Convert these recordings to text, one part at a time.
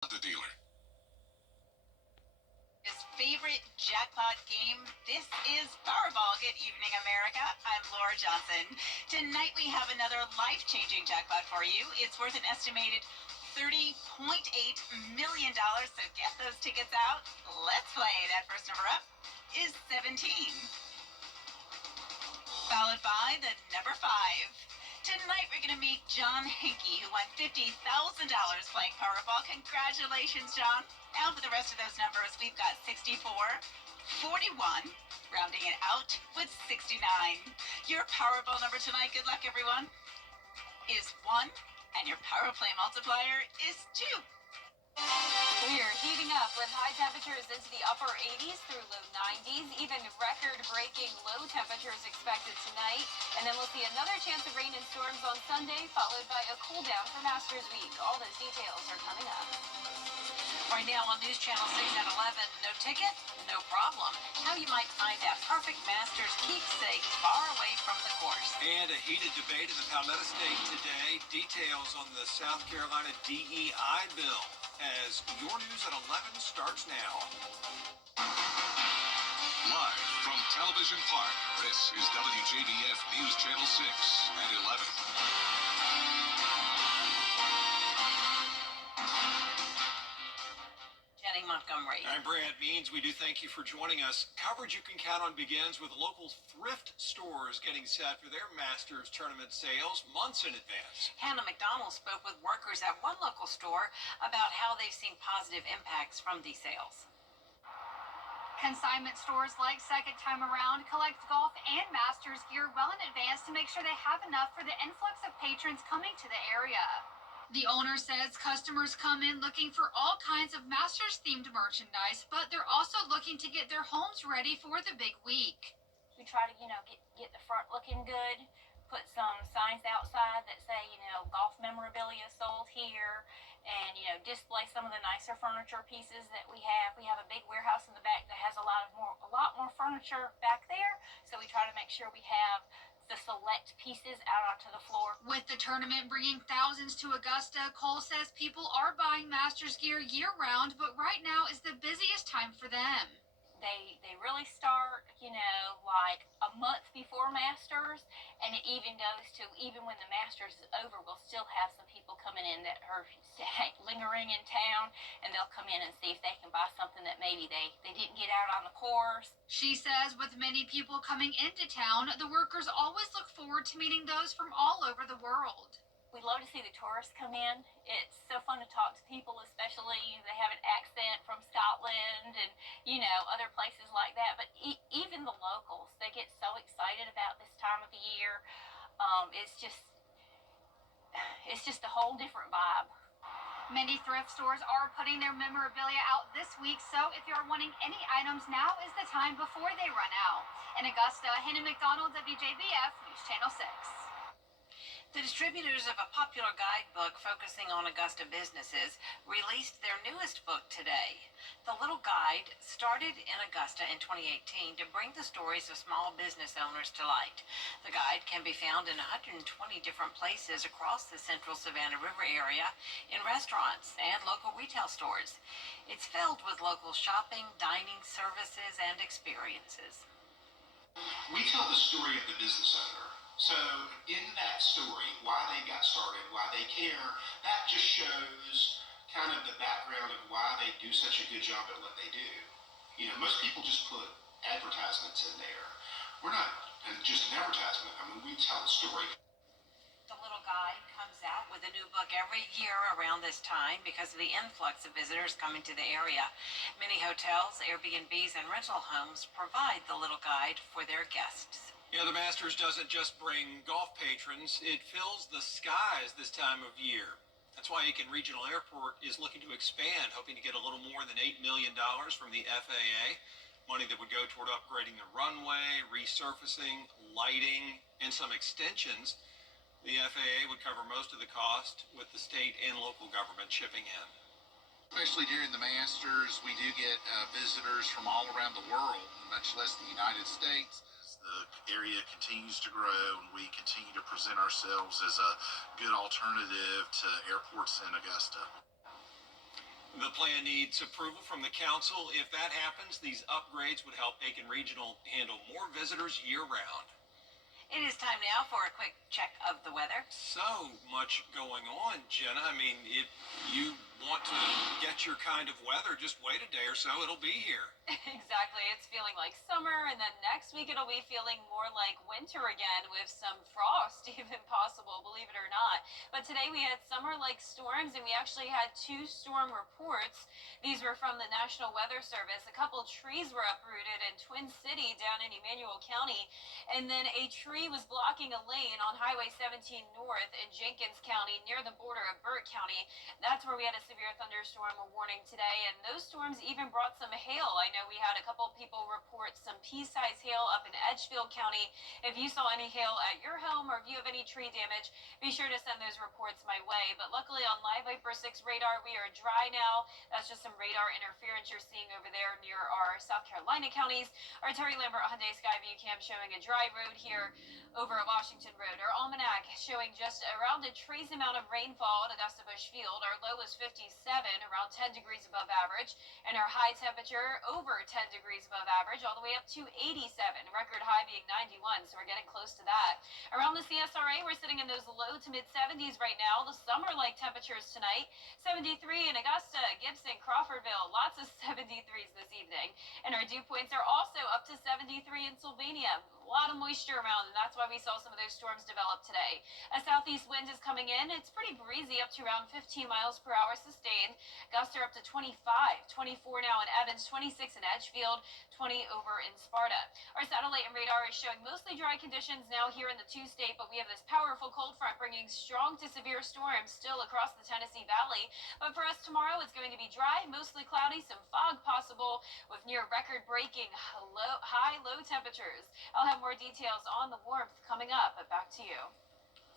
The dealer. His favorite jackpot game. This is Powerball. Good evening, America. I'm Laura Johnson. Tonight we have another life-changing jackpot for you. It's worth an estimated $30.8 million. So get those tickets out. Let's play. That first number up is 17. Followed by the number 5. Tonight we're going to meet John Henke, who won $50,000 playing Powerball. Congratulations, John. Now for the rest of those numbers, we've got 64, 41, rounding it out with 69. Your Powerball number tonight, good luck everyone, is 1, and your Power Play multiplier is 2. We are heating up with high temperatures into the upper 80s through low 90s. Even record-breaking low temperatures expected tonight. And then we'll see another chance of rain and storms on Sunday, followed by a cool down for Masters Week. All those details are coming up. Right now on News Channel 6 at 11, no ticket, no problem. How you might find that perfect Masters keepsake far away from the course. And a heated debate in the Palmetto State today. Details on the South Carolina DEI bill as your news at 11 starts now. Live from Television Park, this is WJBF News Channel 6 at 11. Jenny Montgomery. I'm Brad Means. We do thank you for joining us. Coverage you can count on begins with local thrift stores getting set for their Masters tournament sales months in advance. Hannah McDonald spoke with workers at one local store about how they've seen positive impacts from these sales. Consignment stores like Second Time Around collect golf and Masters gear well in advance to make sure they have enough for the influx of patrons coming to the area. The owner says customers come in looking for all kinds of Masters-themed merchandise, but they're also looking to get their homes ready for the big week. We try to, get the front looking good, put some signs outside that say, golf memorabilia sold here, and, display some of the nicer furniture pieces that we have. We have a big warehouse in the back that has a lot more furniture back there, so we try to make sure we have the select pieces out onto the floor. With the tournament bringing thousands to Augusta, Cole says people are buying Masters gear year-round, but right now is the busiest time for them. They really start, like a month before Masters, and it even goes to even when the Masters is over, we'll still have some people coming in that are lingering in town, and they'll come in and see if they can buy something that maybe they didn't get out on the course. She says with many people coming into town, the workers always look forward to meeting those from all over the world. We love to see the tourists come in. It's so fun to talk to people, especially they have an accent from Scotland and, other places like that. But even the locals, they get so excited about this time of the year. It's just a whole different vibe. Many thrift stores are putting their memorabilia out this week, so if you're wanting any items, now is the time before they run out. In Augusta, Hannah McDonald, WJBF News Channel 6. The distributors of a popular guidebook focusing on Augusta businesses released their newest book today. The Little Guide started in Augusta in 2018 to bring the stories of small business owners to light. The guide can be found in 120 different places across the central Savannah River area in restaurants and local retail stores. It's filled with local shopping, dining, services, and experiences. We tell the story of the business owner. So in that story, why they got started, why they care, that just shows kind of the background of why they do such a good job at what they do. Most people just put advertisements in there. We're not just an advertisement. We tell the story. The Little Guide comes out with a new book every year around this time because of the influx of visitors coming to the area. Many hotels, Airbnbs, and rental homes provide the Little Guide for their guests. The Masters doesn't just bring golf patrons, it fills the skies this time of year. That's why Aiken Regional Airport is looking to expand, hoping to get a little more than $8 million from the FAA. Money that would go toward upgrading the runway, resurfacing, lighting, and some extensions. The FAA would cover most of the cost, with the state and local government chipping in. Especially during the Masters, we do get visitors from all around the world, much less the United States. The area continues to grow, and we continue to present ourselves as a good alternative to airports in Augusta. The plan needs approval from the council. If that happens, these upgrades would help Aiken Regional handle more visitors year-round. It is time now for a quick check of the weather. So much going on, Jenna. I mean, if you want to get your kind of weather, just wait a day or so. It'll be here. Exactly. It's feeling like summer, and then next week it'll be feeling more like winter again with some frost even possible, believe it or not. But today we had summer-like storms, and we actually had 2 storm reports. These were from the National Weather Service. A couple trees were uprooted in Twin City down in Emmanuel County, and then a tree was blocking a lane on Highway 17 North in Jenkins County near the border of Burt County. That's where we had a severe thunderstorm warning today, and those storms even brought some hail. I know we had a couple people report some pea-sized hail up in Edgefield County. If you saw any hail at your home or if you have any tree damage, be sure to send those reports my way. But luckily on Live Viper 6 radar, we are dry now. That's just some radar interference you're seeing over there near our South Carolina counties. Our Terry Lambert Hyundai Skyview cam showing a dry road here over at Washington Road. Our almanac showing just around a trace amount of rainfall at Augusta Bush Field. Our low was 57, around 10 degrees above average, and our high temperature over 10 degrees above average, all the way up to 87, record high being 91, so we're getting close to that. Around the CSRA, we're sitting in those low to mid 70s right now. The summer-like temperatures tonight, 73 in Augusta, Gibson, Crawfordville, lots of 73s this evening. And our dew points are also up to 73 in Sylvania. A lot of moisture around, and that's why we saw some of those storms develop today. A southeast wind is coming in. It's pretty breezy, up to around 15 miles per hour sustained. Gusts are up to 25, 24 now in Evans, 26 in Edgefield, 20 over in Sparta. Our satellite and radar is showing mostly dry conditions now here in the 2-state, but we have this powerful cold front bringing strong to severe storms still across the Tennessee Valley. But for us tomorrow, it's going to be dry, mostly cloudy, some fog possible with near record-breaking high-low temperatures. I'll have more details on the warmth coming up, but back to you.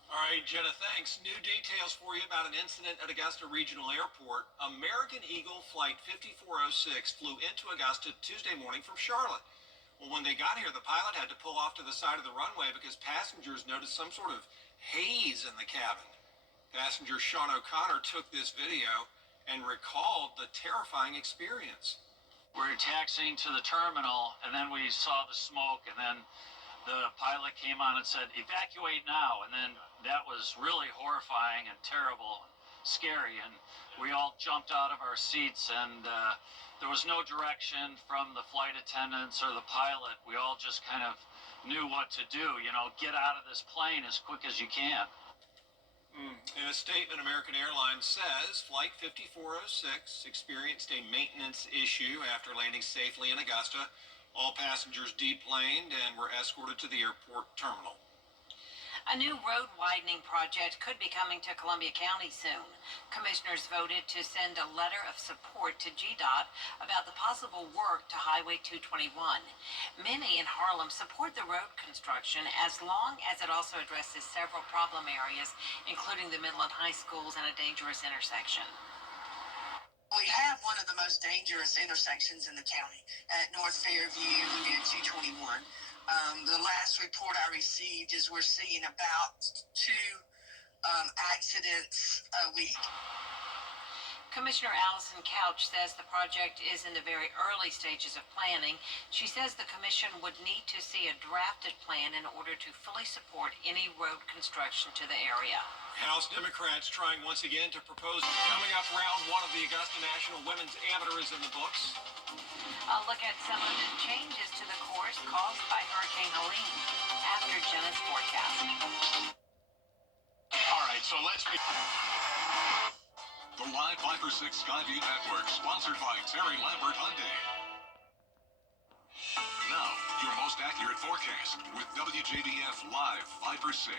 All right, Jenna, thanks. New details for you about an incident at Augusta Regional Airport. American Eagle Flight 5406 flew into Augusta Tuesday morning from Charlotte. Well, when they got here, the pilot had to pull off to the side of the runway because passengers noticed some sort of haze in the cabin. Passenger Sean O'Connor took this video and recalled the terrifying experience. We're taxiing to the terminal, and then we saw the smoke, and then the pilot came on and said, "Evacuate now." And then that was really horrifying and terrible and scary. And we all jumped out of our seats, and there was no direction from the flight attendants or the pilot. We all just kind of knew what to do, get out of this plane as quick as you can. In a statement, American Airlines says Flight 5406 experienced a maintenance issue after landing safely in Augusta. All passengers deplaned and were escorted to the airport terminal. A new road widening project could be coming to Columbia County soon. Commissioners voted to send a letter of support to GDOT about the possible work to Highway 221. Many in Harlem support the road construction as long as it also addresses several problem areas, including the Midland High Schools and a dangerous intersection. We have one of the most dangerous intersections in the county at North Fairview and 221. The last report I received is we're seeing about 2 accidents a week. Commissioner Allison Couch says the project is in the very early stages of planning. She says the commission would need to see a drafted plan in order to fully support any road construction to the area. House Democrats trying once again to propose. Coming up, round 1 of the Augusta National Women's Amateur is in the books. I'll look at some of the changes to the course caused by Hurricane Helene after Jenna's forecast. All right, so let's be... The Live Viper 6 Skyview Network, sponsored by Terry Lambert Hyundai. Now, your most accurate forecast with WJBF Live Viper 6.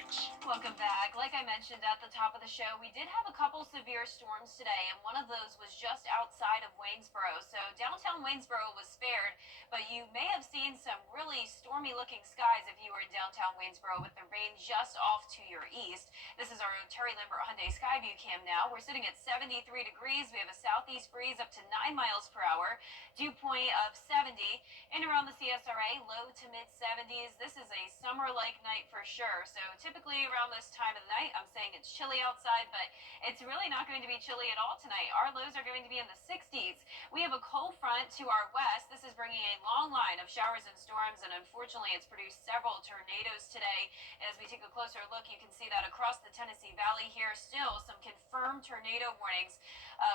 Welcome back. Like I mentioned at the top of the show, we did have a couple severe storms today, and one of those was just outside of Waynesboro. So downtown Waynesboro was spared, but you may have seen some really stormy-looking skies if you were in downtown Waynesboro with the rain just off to your east. This is our Terry Lambert Hyundai Skyview cam now. We're sitting at 73 degrees. We have a southeast breeze up to 9 miles per hour, dew point of 70, and around the CSRA, low to to mid 70s. This is a summer-like night for sure. So typically around this time of the night, I'm saying it's chilly outside, but it's really not going to be chilly at all tonight. Our lows are going to be in the 60s. We have a cold front to our west. This is bringing a long line of showers and storms, and unfortunately, it's produced several tornadoes today. As we take a closer look, you can see that across the Tennessee Valley here, still some confirmed tornado warnings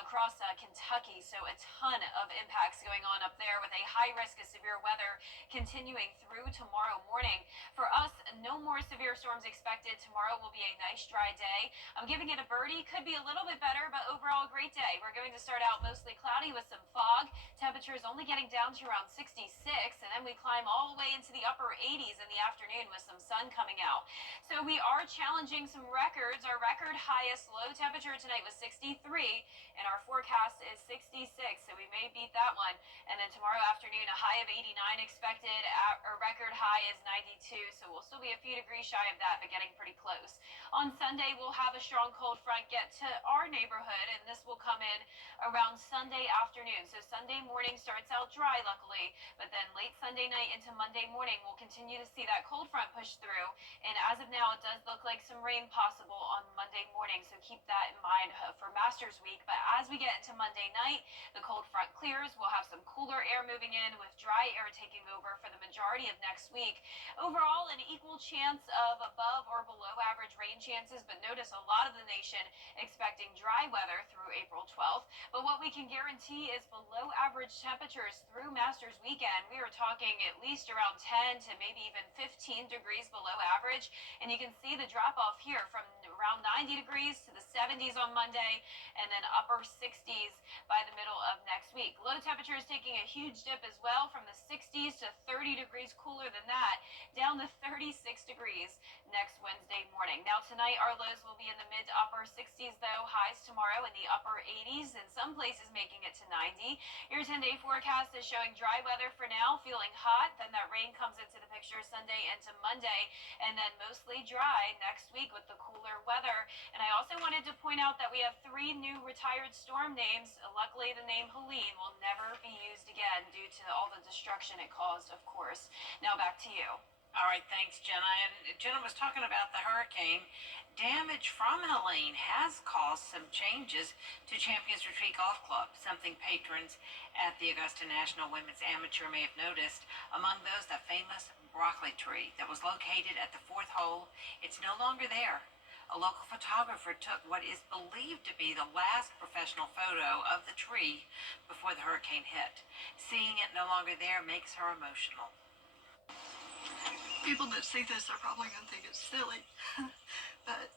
across Kentucky. So a ton of impacts going on up there with a high risk of severe weather continuing through tomorrow morning. For us, no more severe storms expected. Tomorrow will be a nice dry day. I'm giving it a birdie. Could be a little bit better, but overall a great day. We're going to start out mostly cloudy with some fog. Temperatures only getting down to around 66, and then we climb all the way into the upper 80s in the afternoon with some sun coming out. So we are challenging some records. Our record highest low temperature tonight was 63, and our forecast is 66, so we may beat that one. And then tomorrow afternoon, a high of 89 expected. Our record high is 92, so we'll still be a few degrees shy of that, but getting pretty close. On Sunday, we'll have a strong cold front get to our neighborhood, and this will come in around Sunday afternoon. So Sunday morning starts out dry, luckily, but then late Sunday night into Monday morning, we'll continue to see that cold front push through. And as of now, it does look like some rain possible on Monday morning, so keep that in mind for Masters Week. But as we get into Monday night, the cold front clears. We'll have some cooler air moving in with dry air taking over for the majority of next week. Overall, an equal chance of above or below average rain chances, but notice a lot of the nation expecting dry weather through April 12th. But what we can guarantee is below average temperatures through Masters Weekend. We are talking at least around 10 to maybe even 15 degrees below average. And you can see the drop off here from around 90 degrees to the 70s on Monday, and then upper 60s by the middle of next week. Low temperatures taking a huge dip as well, from the 60s to 30 degrees cooler than that, down to 36 degrees next Wednesday morning. Now tonight, our lows will be in the mid to upper 60s though, highs tomorrow in the upper 80s, and some places making it to 90. Your 10-day forecast is showing dry weather for now, feeling hot, then that rain comes into the picture Sunday into Monday, and then mostly dry next week with the cooler weather. And I also wanted to point out that we have 3 new retired storm names. Luckily, the name Helene will never be used again due to all the destruction it caused, of course. Now back to you. All right, thanks, Jenna. And Jenna was talking about the hurricane. Damage from Helene has caused some changes to Champions Retreat Golf Club, something patrons at the Augusta National Women's Amateur may have noticed. Among those, the famous broccoli tree that was located at the 4th hole. It's no longer there. A local photographer took what is believed to be the last professional photo of the tree before the hurricane hit. Seeing it no longer there makes her emotional. People that see this are probably going to think it's silly, but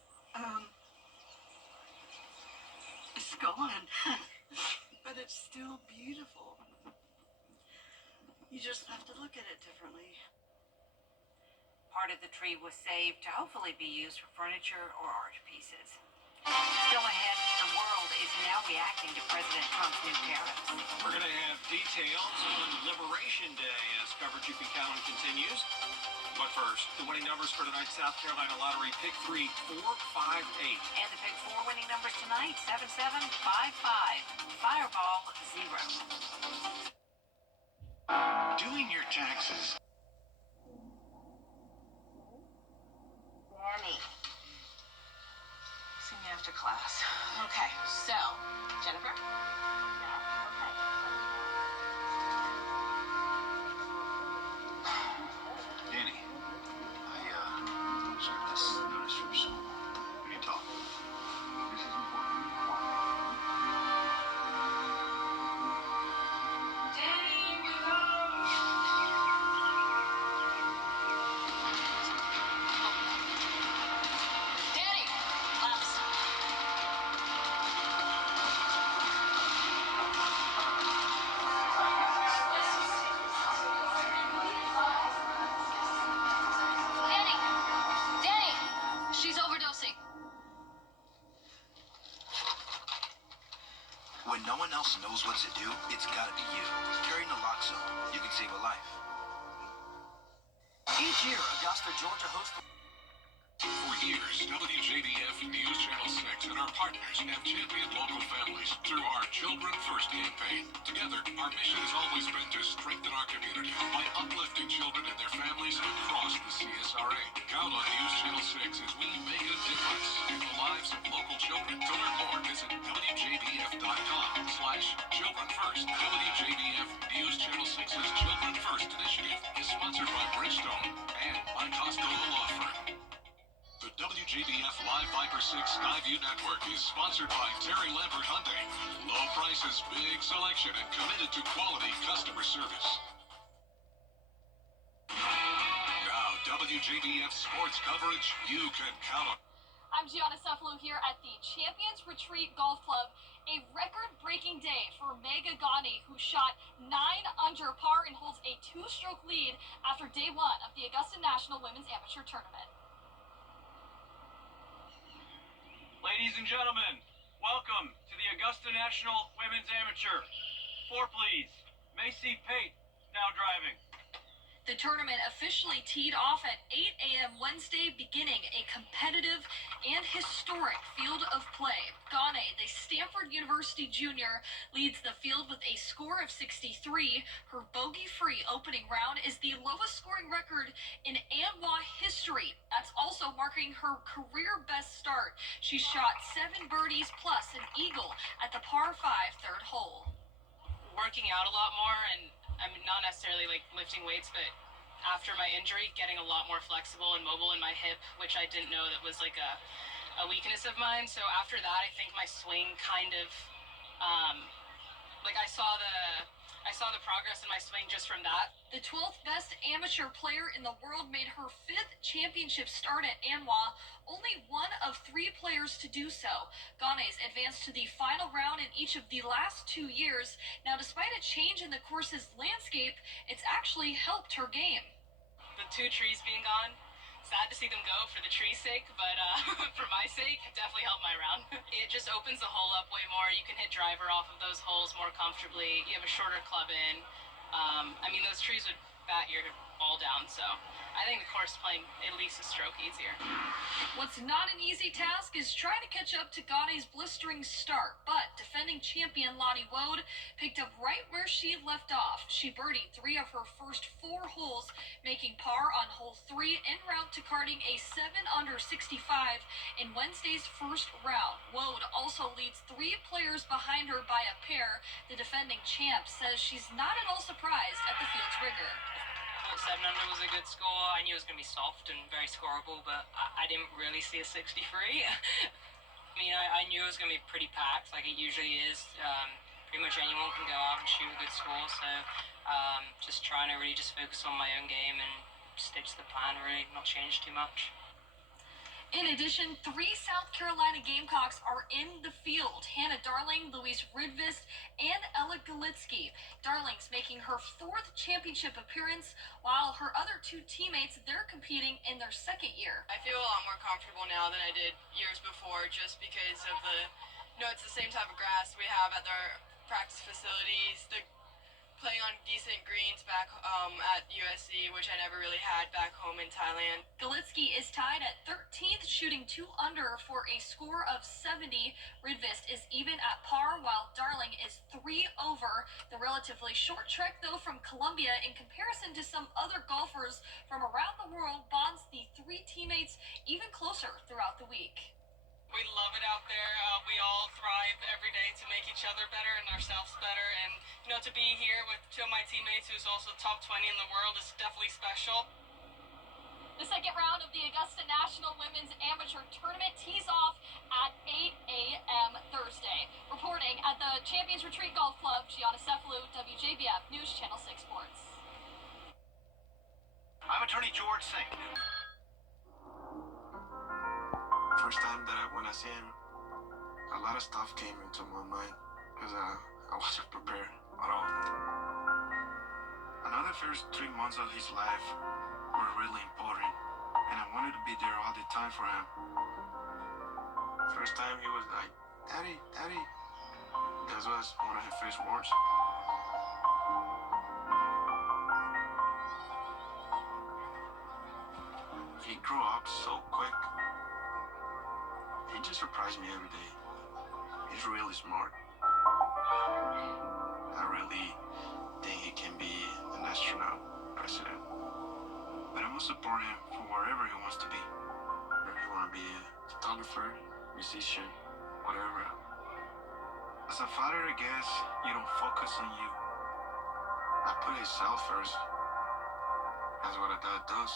it's gone. But it's still beautiful. You just have to look at it differently. Part of the tree was saved to hopefully be used for furniture or art pieces. Still ahead, the world is now reacting to President Trump's new tariffs. We're going to have details on Liberation Day as coverage you can count on continues. But first, the winning numbers for tonight's South Carolina Lottery Pick 3, 4, 5, 8. And the Pick 4 winning numbers tonight, 7755. Fireball 0. Doing your taxes. Danny. See me after class. Okay, so, Jennifer? Danny, I served this notice for school. We need to talk. This is important. Danny, we go! Danny! Class. Danny! Danny! She's overdosing. When no one else knows what to do, it's gotta be you. Carry naloxone. You can save a life. Each year, Augusta, Georgia hosts For years, WJBF News Channel 6 and our partners have championed local families through our Children First campaign. Together, our mission has always been to strengthen our community by uplifting children and their families across the CSRA. Count on News Channel 6 as we make a difference in the lives of local children. To learn more, visit WJBF.com/Children First. WJBF News Channel 6's Children First initiative is sponsored by Bridgestone and by Costello Law Firm. The WJBF Live Viper 6 Skyview Network is sponsored by Terry Lambert Hyundai. Low prices, big selection, and committed to quality customer service. Now, WJBF sports coverage you can count on. I'm Gianna Cephalou here at the Champions Retreat Golf Club. A record-breaking day for Megha Ghani, who shot 9 under par and holds a 2-stroke lead after day 1 of the Augusta National Women's Amateur Tournament. Ladies and gentlemen, welcome to the Augusta National Women's Amateur. 4, please. Macy Pate, now driving. The tournament officially teed off at 8 a.m. Wednesday, beginning a competitive and historic field of play. Ghani, the Stanford University junior, leads the field with a score of 63. Her bogey-free opening round is the lowest scoring record in ANWA history. That's also marking her career best start. She shot 7 birdies plus an eagle at the par 5 third hole. Working out a lot more, and I'm not necessarily like lifting weights, but after my injury, getting a lot more flexible and mobile in my hip, which I didn't know that was like a weakness of mine. So after that, I think my swing kind of like I saw the progress in my swing just from that. The 12th best amateur player in the world made her 5th championship start at ANWA, only one of 3 players to do so. Ghani's advanced to the final round in each of the last 2 years. Now, despite a change in the course's landscape, it's actually helped her game. The 2 trees being gone, sad to see them go for the tree's sake, but for my sake, it definitely helped my round. It just opens the hole up way more. You can hit driver off of those holes more comfortably. You have a shorter club in. I mean, those trees would bat your ball down, so I think the course is playing at least a stroke easier. What's not an easy task is trying to catch up to Ghani's blistering start, but defending champion Lonnie Woad picked up right where she left off. She birdied 3 of her first 4 holes, making par on hole 3 en route to carding a 7 under 65 in Wednesday's first round. Woad also leads 3 players behind her by a pair. The defending champ says she's not at all surprised at the field's rigor. 7 under was a good score. I knew it was going to be soft and very scoreable, but I didn't really see a 63. I mean, I knew it was going to be pretty packed, like it usually is. Pretty much anyone can go out and shoot a good score, so just trying to really just focus on my own game and stick to the plan, really not change too much. In addition, 3 South Carolina Gamecocks are in the field. Hannah Darling, Louise Rydvist, and Ella Galitsky. Darling's making her 4th championship appearance, while her other 2 teammates, they're competing in their 2nd year. I feel a lot more comfortable now than I did years before, just because of it's the same type of grass we have at our practice facilities. Playing on decent greens back at USC, which I never really had back home in Thailand. Galitsky is tied at 13th, shooting 2 under for a score of 70. Rydvist is even at par, while Darling is 3 over. The relatively short trek, though, from Columbia, in comparison to some other golfers from around the world, bonds the 3 teammates even closer throughout the week. We love it out there. We all thrive every day to make each other better and ourselves better. And, to be here with 2 of my teammates who's also top 20 in the world is definitely special. The 2nd round of the Augusta National Women's Amateur Tournament tees off at 8 a.m. Thursday. Reporting at the Champions Retreat Golf Club, Gianna Cephalou, WJBF News Channel 6 Sports. I'm attorney George Singh. First time when I see him, a lot of stuff came into my mind because I wasn't prepared at all. I know the first 3 months of his life were really important, and I wanted to be there all the time for him. First time he was like, "Daddy, Daddy." That was one of his first words. He grew up so quick. He just surprised me every day. He's really smart. I really think he can be an astronaut, president. But I will support him for wherever he wants to be. If you want to be a photographer, musician, whatever. As a father, I guess you don't focus on you. I put his health first. That's what a dad does.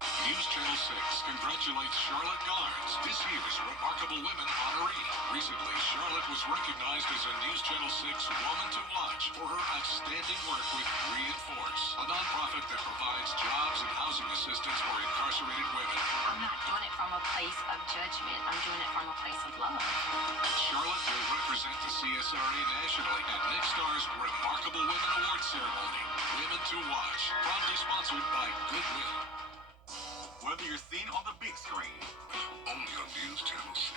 News Channel 6 congratulates Charlotte Garnes, this year's Remarkable Women honoree. Recently, Charlotte was recognized as a News Channel 6 Woman to Watch for her outstanding work with Reinforce, a nonprofit that provides jobs and housing assistance for incarcerated women. I'm not doing it from a place of judgment. I'm doing it from a place of love. Charlotte will represent the CSRA nationally at next star's Remarkable Women Awards ceremony. Women to Watch, proudly sponsored by Goodwill. Whether you're seen on the big screen, Only on News Channel 6.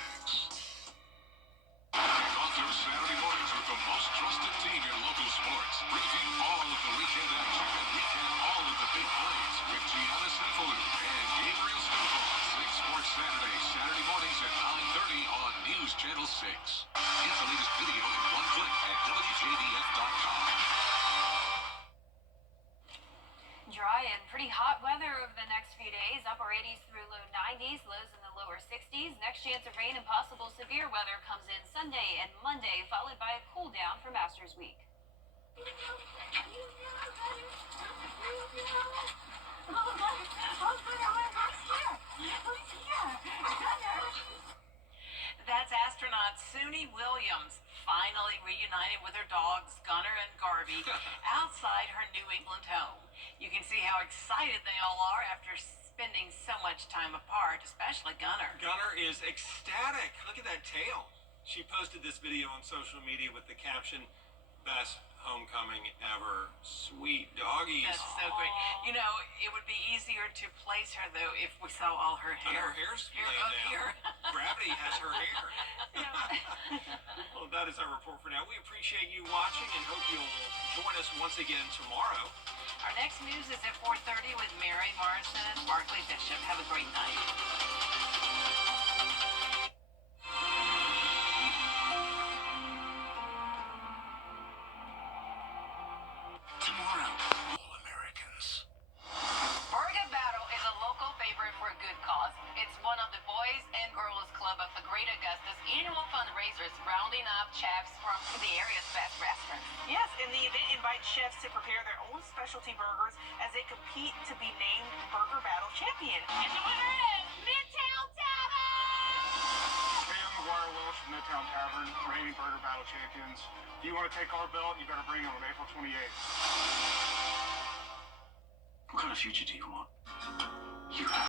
Kick off your Saturday mornings with the most trusted team in local sports. Preview all of the weekend action and recap all of the big plays with Gianna Cephalou and Gabriel Stufel. 6 Sports Saturday, Saturday mornings at 9:30 on News Channel 6. Get the latest video in one click at WJBF.com. Dry and pretty hot weather over the next few days. Upper 80s through low 90s, lows in the lower 60s. Next chance of rain and possible severe weather comes in Sunday and Monday, followed by a cool down for Masters Week. That's astronaut Suni Williams, finally reunited with her dogs Gunner and Garvey outside her New England home. You can see how excited they all are after spending so much time apart, especially Gunner. Gunner is ecstatic. Look at that tail. She posted this video on social media with the caption, "Best homecoming ever. Sweet doggies." That's so great. You know, it would be easier to place her, though, if we saw all her And hair. her hair's Here, laying up down. here. Gravity has her hair. Well, that is our report for now. We appreciate you watching and hope you'll join us once again tomorrow. Our next news is at 4:30 with Mary Morrison and Barclay Bishop. Have a great night. Tomorrow, all Americans. Burger Battle is a local favorite for a good cause. It's one of the Boys and Girls Club of the Great Augusta's annual fundraisers, rounding up chefs from the area's best restaurants. Yes, and the event invites chefs to prepare their own specialty burgers as they compete to be named Burger Battle champion. And the winner is Midtown Tavern! Hey, I'm McGuire Welsh from Midtown Tavern, reigning Burger Battle champions. If you want to take our belt, you better bring it on April 28th. What kind of future do you want? You have